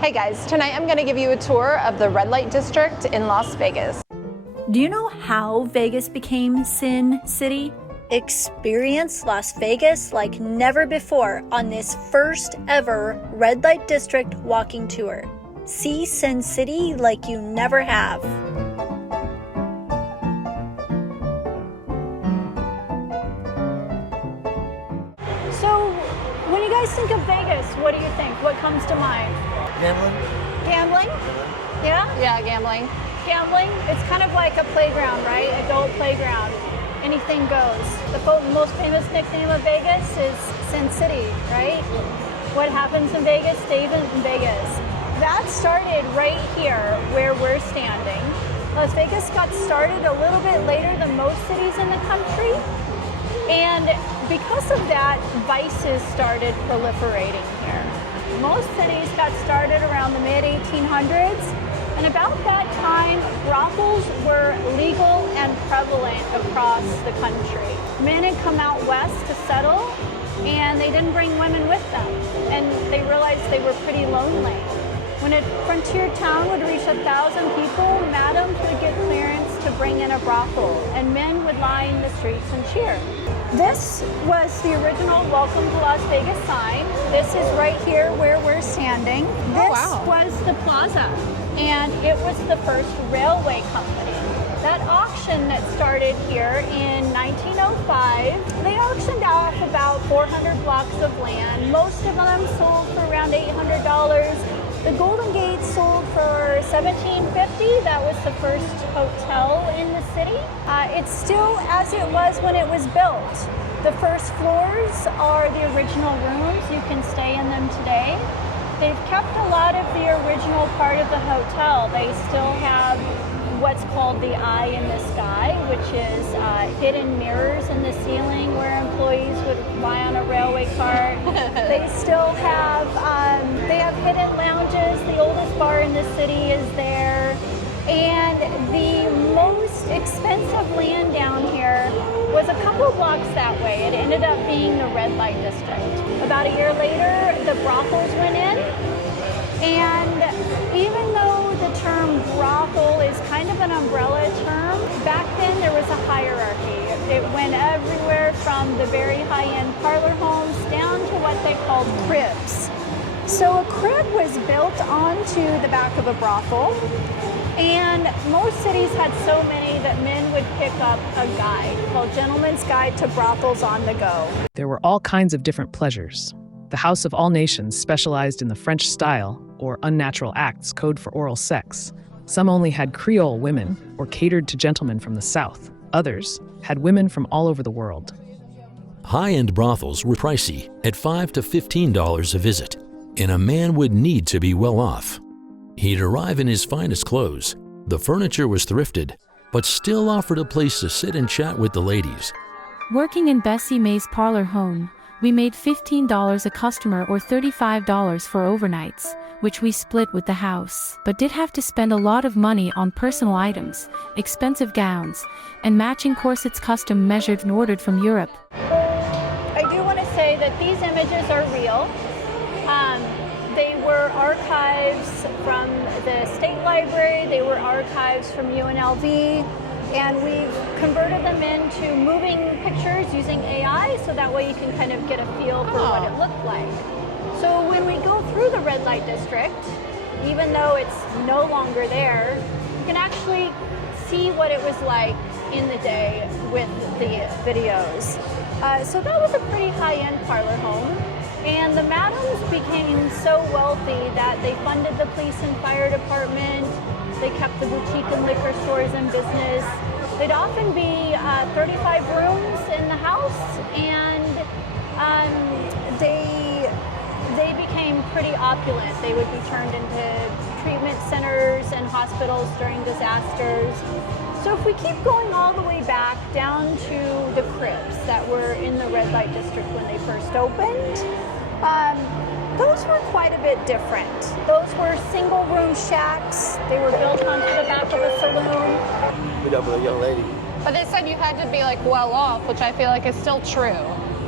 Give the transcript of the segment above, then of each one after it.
Hey guys, tonight I'm going to give you a tour of the red light district in Las Vegas. Do you know how Vegas became Sin City? Experience Las Vegas like never before on this first ever red light district walking tour. See Sin City like you never have. So, when you guys think of Vegas, what do you think? What comes to mind? Gambling? Gambling? Yeah? Yeah, gambling. Gambling, it's kind of like a playground, right? Adult playground. Anything goes. The most famous nickname of Vegas is Sin City, right? What happens in Vegas stays in Vegas. That started right here where we're standing. Las Vegas got started a little bit later than most cities in the country. And because of that, vices started proliferating here. Most cities got started around the mid-1800s. And about that time, brothels were legal and prevalent across the country. Men had come out west to settle, and they didn't bring women with them. And they realized they were pretty lonely. When a frontier town would reach 1,000 people, madams would get clearance to bring in a brothel, and men would line the streets and cheer. This was the original Welcome to Las Vegas sign. This is right here where we're standing. This was the plaza, and it was the first railway company. That auction that started here in 1905, they auctioned off about 400 blocks of land. Most of them sold for around $800. The Golden Gate sold for $17.50. That was the first hotel in the city. It's still as it was when it was built. The first floors are the original rooms. You can stay in them today. They've kept a lot of the original part of the hotel. They still have what's called the eye in the sky, which is hidden mirrors in the ceiling where employees would lie on a railway cart. They still have, they have hidden lounges. The oldest bar in the city is there. And the most expensive land down here was a couple blocks that way. It ended up being the red light district. About a year later, the brothels went in. And even though the term brothel is kind of an umbrella term, back then there was a hierarchy. It went everywhere from the very high-end parlor homes down to what they called cribs. So a crib was built onto the back of a brothel, and most cities had so many that men would pick up a guide called Gentleman's Guide to Brothels on the Go. There were all kinds of different pleasures. The House of All Nations specialized in the French style, or unnatural acts, code for oral sex. Some only had Creole women, or catered to gentlemen from the South. Others had women from all over the world. High-end brothels were pricey, at $5 to $15 a visit, and a man would need to be well off. He'd arrive in his finest clothes. The furniture was thrifted, but still offered a place to sit and chat with the ladies. Working in Bessie Mae's parlor home, we made $15 a customer or $35 for overnights, which we split with the house, but did have to spend a lot of money on personal items, expensive gowns, and matching corsets custom measured and ordered from Europe. I do want to say that these images are real. They were archives from the State Library, they were archives from UNLV, and we've converted them into moving pictures using AI, so that way you can kind of get a feel for what it looked like. So when we go through the red light district, even though it's no longer there, you can actually see what it was like in the day with the videos. So that was a pretty high-end parlor home. And the madams became so wealthy that they funded the police and fire department. They kept the boutique and liquor stores in business. They'd often be 35 rooms in the house, and they became pretty opulent. They would be turned into treatment centers and hospitals during disasters. So if we keep going all the way back down to the cribs that were in the red light district when they first opened, those were quite a bit different. Those were single room shacks. They were built onto the back of a saloon. Meet up with a young lady. But they said you had to be like well off, which I feel like is still true.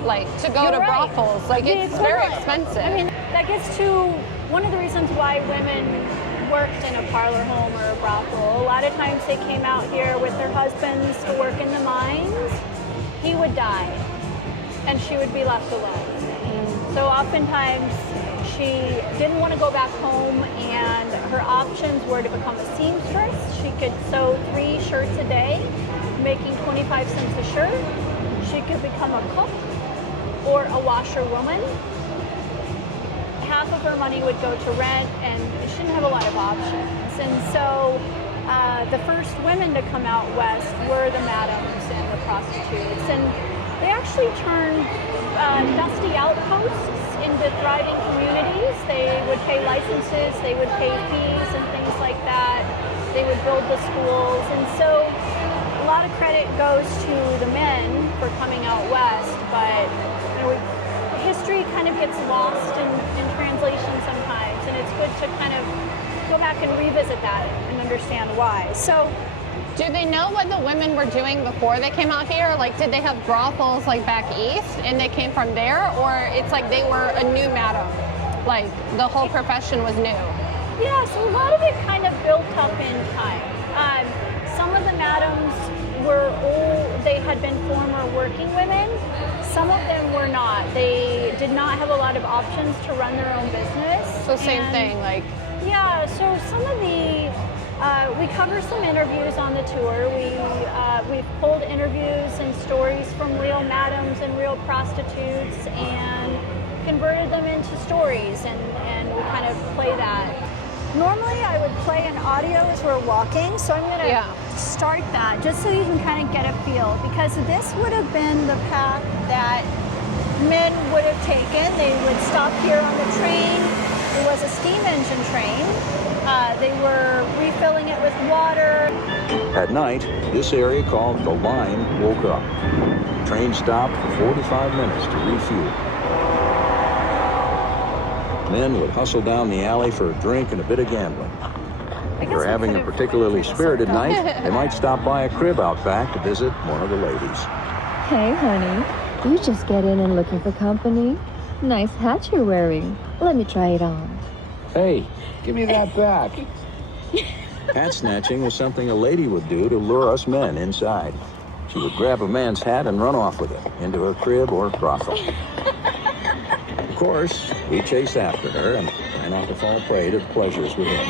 Like to go to brothels, like it's very expensive. I mean, that gets to one of the reasons why women worked in a parlor home or a brothel, a lot of times they came out here with their husbands to work in the mines. He would die, and she would be left alone. So oftentimes she didn't want to go back home, and her options were to become a seamstress. She could sew 3 shirts a day, making 25 cents a shirt. She could become a cook or a washerwoman. Half of her money would go to rent, and she didn't have a lot of options. And so the first women to come out west were the madams and the prostitutes. And they actually turned dusty outposts into thriving communities. They would pay licenses, they would pay fees and things like that. They would build the schools. And so a lot of credit goes to the men for coming out west, but history kind of gets lost in translation sometimes, and it's good to kind of go back and revisit that and understand why. So, do they know what the women were doing before they came out here? Like, did they have brothels like back east and they came from there, or it's like they were a new madam, like the whole profession was new? Yeah, so a lot of it kind of built up in time. Some of the madams were old, they had been former working women. Some of them were not. They did not have a lot of options to run their own business. So same thing, like. Yeah, so some of the, we cover some interviews on the tour. We've pulled interviews and stories from real madams and real prostitutes and converted them into stories, and we kind of play that. Normally I would play an audio as we're walking, so I'm going to start that just so you can kind of get a feel, because this would have been the path that men would have taken. They would stop here on the train. It was a steam engine train. They were refilling it with water. At night, this area called the Line woke up. Train stopped for 45 minutes to refuel. Men would hustle down the alley for a drink and a bit of gambling. If they're having a particularly spirited night, they might stop by a crib out back to visit one of the ladies. Hey, honey. You just get in and looking for company? Nice hat you're wearing. Let me try it on. Hey, give me that back. Hat snatching was something a lady would do to lure us men inside. She would grab a man's hat and run off with it into her crib or brothel. Of course, we chased after her and try not to fall prey to the pleasures within.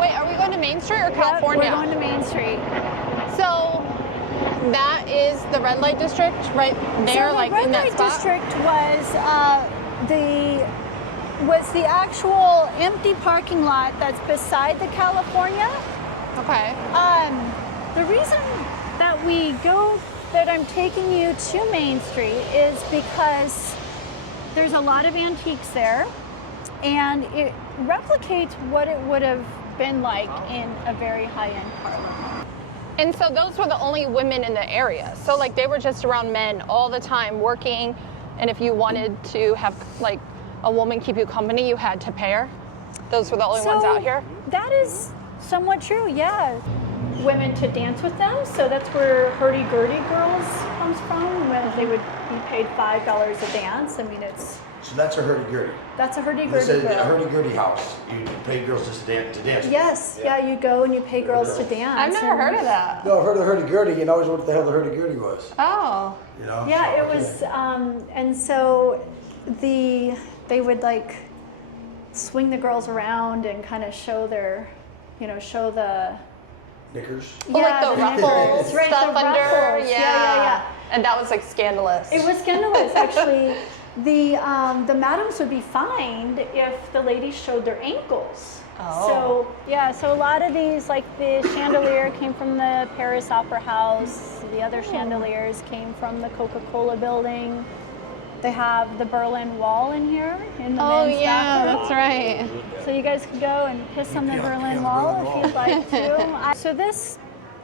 Wait, are we going to Main Street or California? We're going to Main Street. So that is the red light district right there, so like in that spot? The red light district was the actual empty parking lot that's beside the California. Okay. The reason that I'm taking you to Main Street is because there's a lot of antiques there, and it replicates what it would have been like in a very high-end parlor. And so those were the only women in the area. So like they were just around men all the time working, and if you wanted to have like a woman keep you company, you had to pay her. Those were the only ones out here? That is somewhat true, yeah. Women to dance with them, so that's where hurdy-gurdy girls comes from, when they would be paid $5 a dance. I mean, it's... So that's a hurdy-gurdy. That's a hurdy-gurdy It's a girl. hurdy-gurdy house. You pay girls just to dance. Yes, yeah, you go and you pay girls to dance. I've never heard of that. No, I've heard of hurdy-gurdy. You know what the hell the hurdy-gurdy was. Oh. You know? Yeah, so, it was, and so they would like swing the girls around and kind of show their, show the... Knickers? Well, like the ruffles right, stuff the under, ruffles. Yeah. And that was like scandalous. It was scandalous, actually. The madams would be fined if the ladies showed their ankles. Oh. So a lot of these, like the chandelier came from the Paris Opera House. The other chandeliers came from the Coca-Cola building. They have the Berlin Wall in here in the men's bathroom. That's right. So you guys could go and piss on the Berlin Wall if you'd like to. So this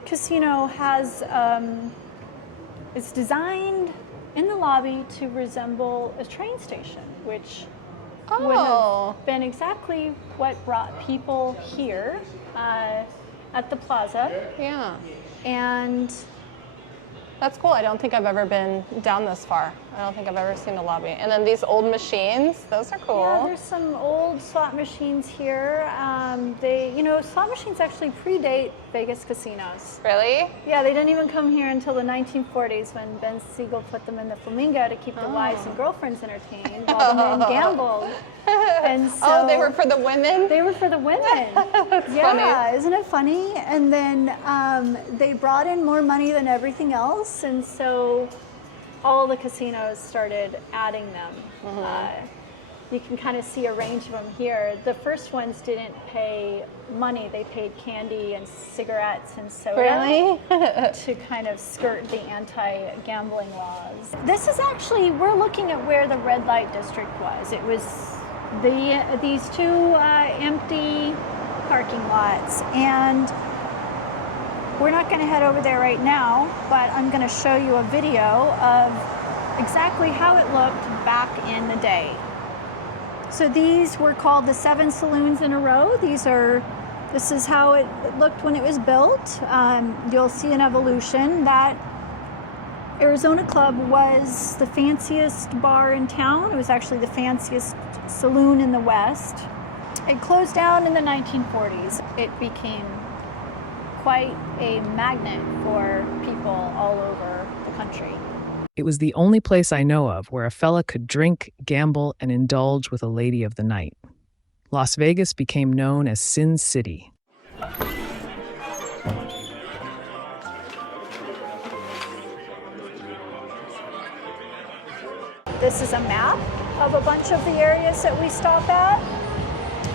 casino has, it's designed in the lobby to resemble a train station, which would have been exactly what brought people here at the plaza. Yeah. And That's cool. I don't think I've ever been down this far. I don't think I've ever seen a lobby. And then these old machines, those are cool. Yeah, there's some old slot machines here. Slot machines actually predate Vegas casinos. Really? Yeah, they didn't even come here until the 1940s when Ben Siegel put them in the Flamingo to keep the wives and girlfriends entertained while the men gambled. And so they were for the women? They were for the women. Yeah, funny. Isn't it funny? And then they brought in more money than everything else, and so all the casinos started adding them. You can kind of see a range of them here. The first ones didn't pay money. They paid candy and cigarettes and soda. Really? To kind of skirt the anti-gambling laws. This is actually, we're looking at where the red light district was. It was these two empty parking lots. And we're not going to head over there right now, but I'm going to show you a video of exactly how it looked back in the day. So these were called the 7 saloons in a row. This is how it looked when it was built. You'll see an evolution. That Arizona Club was the fanciest bar in town. It was actually the fanciest saloon in the West. It closed down in the 1940s. It became quite a magnet for people all over the country. It was the only place I know of where a fella could drink, gamble, and indulge with a lady of the night. Las Vegas became known as Sin City. This is a map of a bunch of the areas that we stop at.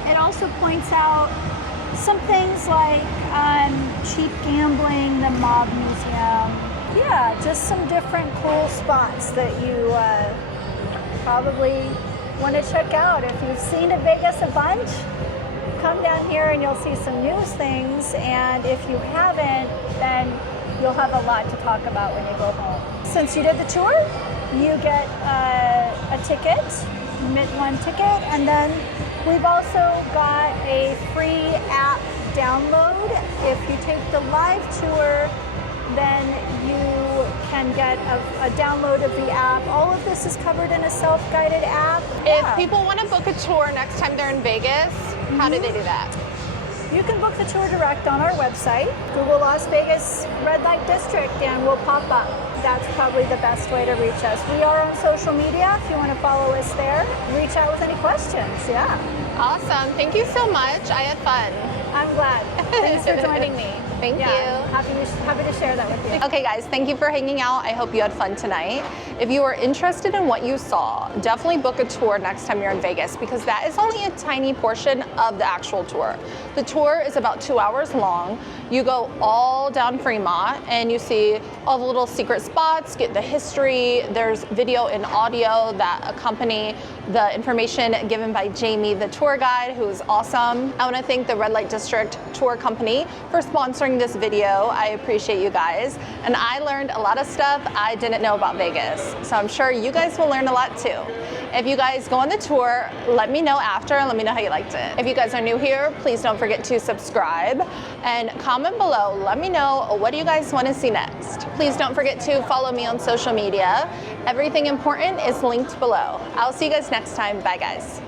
It also points out some things like cheap gambling, the mob museum. Yeah, just some different cool spots that you probably want to check out. If you've seen Vegas a bunch, come down here and you'll see some news things. And if you haven't, then you'll have a lot to talk about when you go home. Since you did the tour, you get a ticket, Mint1 ticket, and then we've also got a free app download. If you take the live tour, then you can get a download of the app. All of this is covered in a self-guided app. If people want to book a tour next time they're in Vegas, how do they do that? You can book the tour direct on our website. Google Las Vegas Red Light District and we'll pop up. That's probably the best way to reach us. We are on social media if you want to follow us there. Reach out with any questions, yeah. Awesome, thank you so much. I had fun. I'm glad. Thanks for joining me. Thank you. Happy to share that with you. Okay guys, thank you for hanging out. I hope you had fun tonight. If you are interested in what you saw, definitely book a tour next time you're in Vegas because that is only a tiny portion of the actual tour. The tour is about 2 hours long. You go all down Fremont and you see all the little secret spots, get the history. There's video and audio that accompany the information given by Jamie, the tour guide, who's awesome. I want to thank the Red Light District Tour Company for sponsoring this video. I appreciate you guys. And I learned a lot of stuff I didn't know about Vegas. So I'm sure you guys will learn a lot too. If you guys go on the tour, let me know after and let me know how you liked it. If you guys are new here, please don't forget to subscribe and comment below. Let me know, what do you guys want to see next? Please don't forget to follow me on social media. Everything important is linked below. I'll see you guys next time. Bye guys.